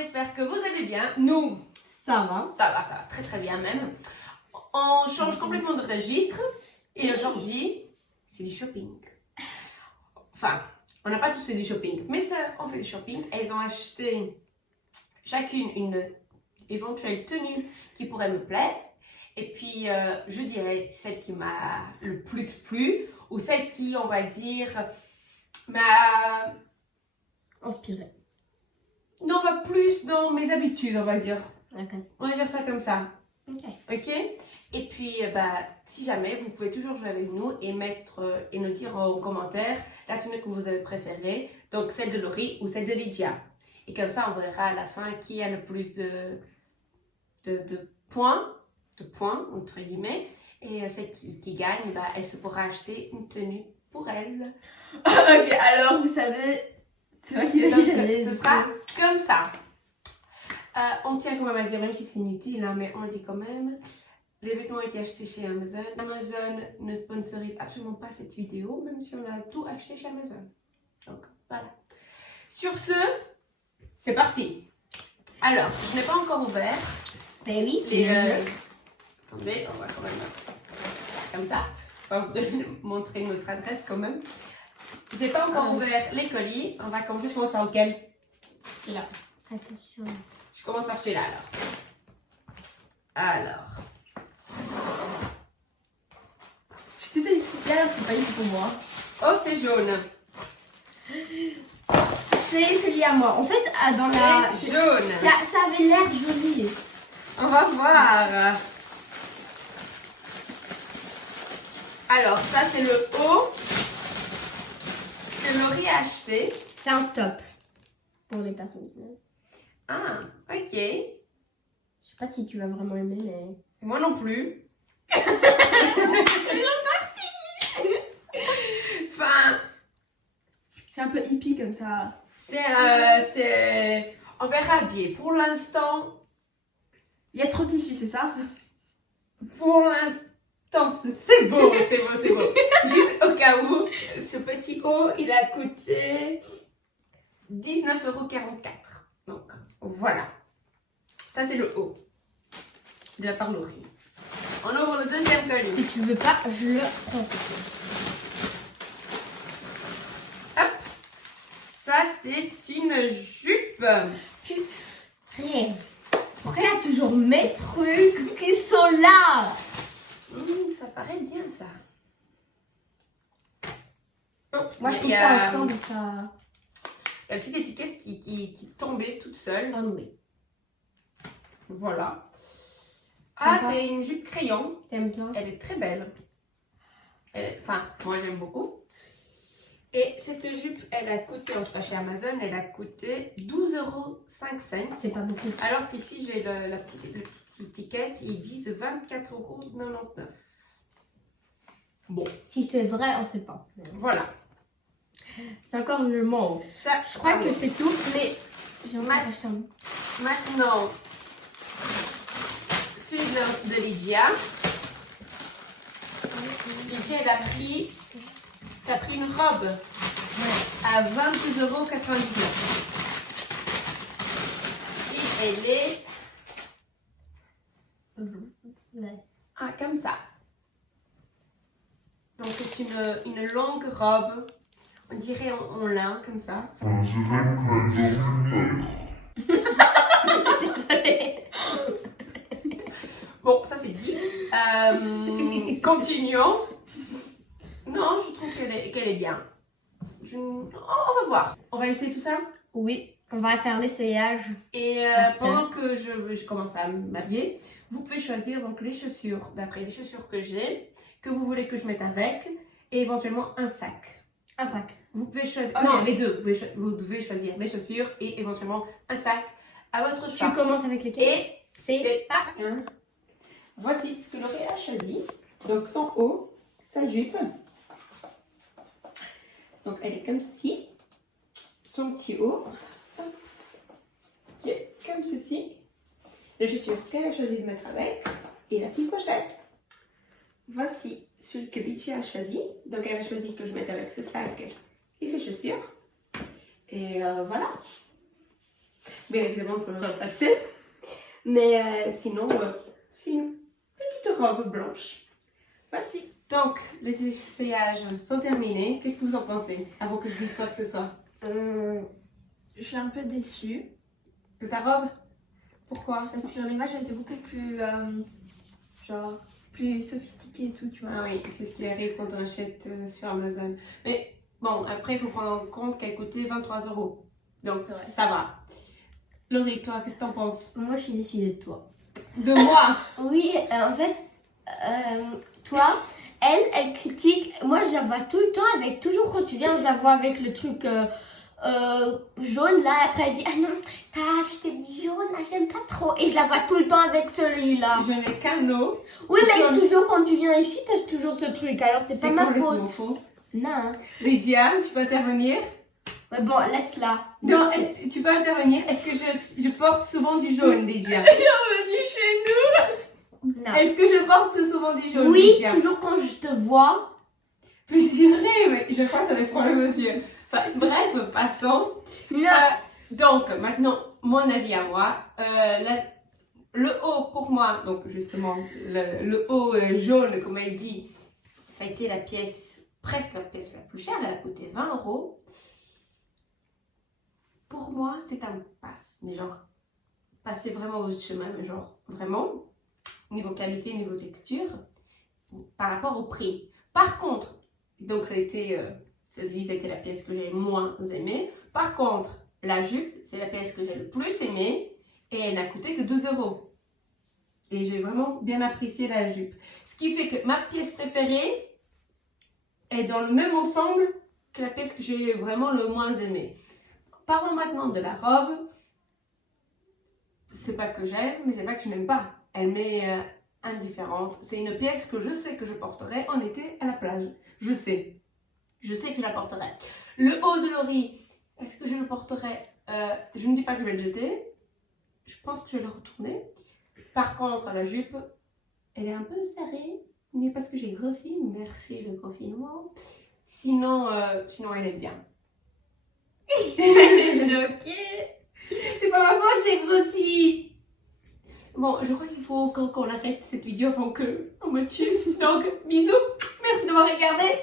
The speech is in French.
espère que vous allez bien. Nous, ça va très très bien même. On change complètement de registre et aujourd'hui, c'est du shopping. Enfin, on n'a pas tous fait du shopping. Mes sœurs ont fait du shopping. Elles ont acheté chacune une éventuelle tenue qui pourrait me plaire. Et puis, je dirais celle qui m'a le plus plu ou celle qui, on va le dire, m'a inspirée. Non, va plus dans mes habitudes, on va dire. Ok. On va dire ça comme ça. Ok. Ok. Et puis, si jamais, vous pouvez toujours jouer avec nous et et nous dire en commentaire la tenue que vous avez préférée. Donc, celle de Laurie ou celle de Lydia. Et comme ça, on verra à la fin qui a le plus de points, entre guillemets. Et celle qui gagne, elle se pourra acheter une tenue pour elle. Ok, alors vous savez, c'est moi qui vais gagner. Ce sera comme ça. On tient quand même à dire, même si c'est inutile, hein, mais on le dit quand même. Les vêtements ont été achetés chez Amazon. Amazon ne sponsorise absolument pas cette vidéo, même si on a tout acheté chez Amazon. Donc, voilà. Sur ce, c'est parti. Alors, je n'ai pas encore ouvert. Ben oui, c'est Attendez, on va quand même comme ça. On va vous montrer notre adresse quand même. J'ai pas encore ouvert les colis. On va commencer. Je commence par lequel? Là. Attention. Je commence par celui-là alors. Je t'ai dit que c'est pas ici pour moi. Oh, c'est jaune. C'est lié à moi. En fait, dans la. C'est jaune. Ça avait l'air joli. On va voir. Alors, ça c'est le haut que Laurie a acheté. C'est un top pour les personnes. Ah, ok. Je sais pas si tu vas vraiment aimer, mais. Moi non plus. Enfin, c'est un peu hippie comme ça. c'est on verra habillé. Pour l'instant, il y a trop de tissu, c'est ça? Pour l'instant, c'est beau, c'est beau. Juste au cas où, ce petit haut, il a coûté 19,44 €. Donc, voilà. Ça, c'est le haut de la part Laurie. On ouvre le deuxième colis. Si tu veux pas, je le prends. Hop. Ça, c'est une jupe. Purée. Pourquoi il y a toujours mes trucs qui sont là? Ça paraît bien, ça. Oh, Moi, je trouve ça ensemble, ça. Il y a une petite étiquette qui tombait toute seule. Ah oui. Voilà. Ah, c'est une jupe crayon. T'aimes bien? Elle est très belle. Enfin, moi j'aime beaucoup. Et cette jupe, elle a coûté, en tout cas chez Amazon, elle a coûté 12,05 €. C'est pas beaucoup. Alors qu'ici, j'ai la petite étiquette, ils disent 24,99 €. Bon. Si c'est vrai, on sait pas. Voilà. C'est encore le manque. Ça, je crois que c'est tout, mais j'aimerais acheter un. Maintenant, celui de Lydia. Lydia, elle a pris. T'as pris une robe à 22,99 €. Et elle est. Ah, comme ça. Donc, c'est une longue robe. On dirait en lin, comme ça. Désolée. Bon, ça c'est dit. Continuons. Non, je trouve qu'elle est bien. On va voir. On va essayer tout ça. Oui, on va faire l'essayage. Et pendant que je commence à m'habiller, vous pouvez choisir donc les chaussures, d'après les chaussures que j'ai, que vous voulez que je mette avec, et éventuellement un sac. Un sac. Vous pouvez choisir. Okay. Non, les deux. Vous devez choisir des chaussures et éventuellement un sac à votre choix. Tu commences avec lesquels? Et c'est parti. Voici ce que Laurie a choisi. Donc son haut, sa jupe. Donc elle est comme ceci. Son petit haut. Qui est comme ceci. Les chaussures qu'elle a choisi de mettre avec. Et la petite pochette. Voici celui que Lydia a choisi. Donc elle a choisi que je mette avec ce sac et ses chaussures. Et voilà. Bien évidemment, il faut le repasser. Mais sinon, c'est une petite robe blanche. Voici. Donc, les essayages sont terminés. Qu'est-ce que vous en pensez avant que je dise quoi que ce soit? Je suis un peu déçue. De ta robe? Pourquoi? Parce que sur l'image, elle était beaucoup plus, genre, plus sophistiquée et tout, tu vois. Ah oui, c'est ce qui arrive quand on achète sur Amazon. Mais bon, après, il faut prendre en compte qu'elle coûtait 23 €. Donc, C'est vrai. ça va. Laurie, toi, qu'est-ce que t'en penses? Moi, je suis déçue de toi. De moi? Oui, en fait, toi, elle critique. Moi, je la vois tout le temps avec. Toujours quand tu viens, je la vois avec le truc jaune là. Après, elle dit ah non, t'as acheté du jaune, là, j'aime pas trop. Et je la vois tout le temps avec celui-là. Je n'ai qu'un eau. Oui, mais Jaune. toujours quand tu viens ici, t'as toujours ce truc. Alors, c'est pas ma complètement faute. faux. Non. Lydia, tu peux intervenir? Ouais, bon, laisse-la. Non, tu peux intervenir. Est-ce que je porte souvent du jaune, Lydia? Bienvenue chez nous. Non. Est-ce que je porte souvent du jaune, Oui, Lydia? toujours quand je te vois. Puis je dirais, mais je crois que t'as des problèmes aux yeux. Enfin, bref, passons. Non. Donc, maintenant, mon avis à moi. Le haut, pour moi, donc justement, le haut jaune, comme elle dit, ça a été la pièce, presque la pièce la plus chère. Elle a coûté 20 €. Pour moi, c'est un pass. Mais genre, passer vraiment au chemin, mais genre, vraiment, niveau qualité, niveau texture, par rapport au prix. Par contre, donc ça a été la pièce que j'ai le moins aimée. Par contre, la jupe, c'est la pièce que j'ai le plus aimée et elle n'a coûté que 12 €. Et j'ai vraiment bien apprécié la jupe. Ce qui fait que ma pièce préférée est dans le même ensemble que la pièce que j'ai vraiment le moins aimée. Parlons maintenant de la robe. C'est pas que j'aime, mais c'est pas que je n'aime pas. Elle m'est indifférente. C'est une pièce que je sais que je porterai en été à la plage. Je sais que je la porterai. Le haut de Laurie, est-ce que je le porterai? Je ne dis pas que je vais le jeter. Je pense que je vais le retourner. Par contre, la jupe, elle est un peu serrée, mais parce que j'ai grossi, merci le confinement. Sinon elle est bien. Elle est choquée. C'est pas ma faute, j'ai grossi. Bon, je crois qu'il faut qu'on arrête cette vidéo avant qu'on me tue. Donc, bisous, merci d'avoir regardé.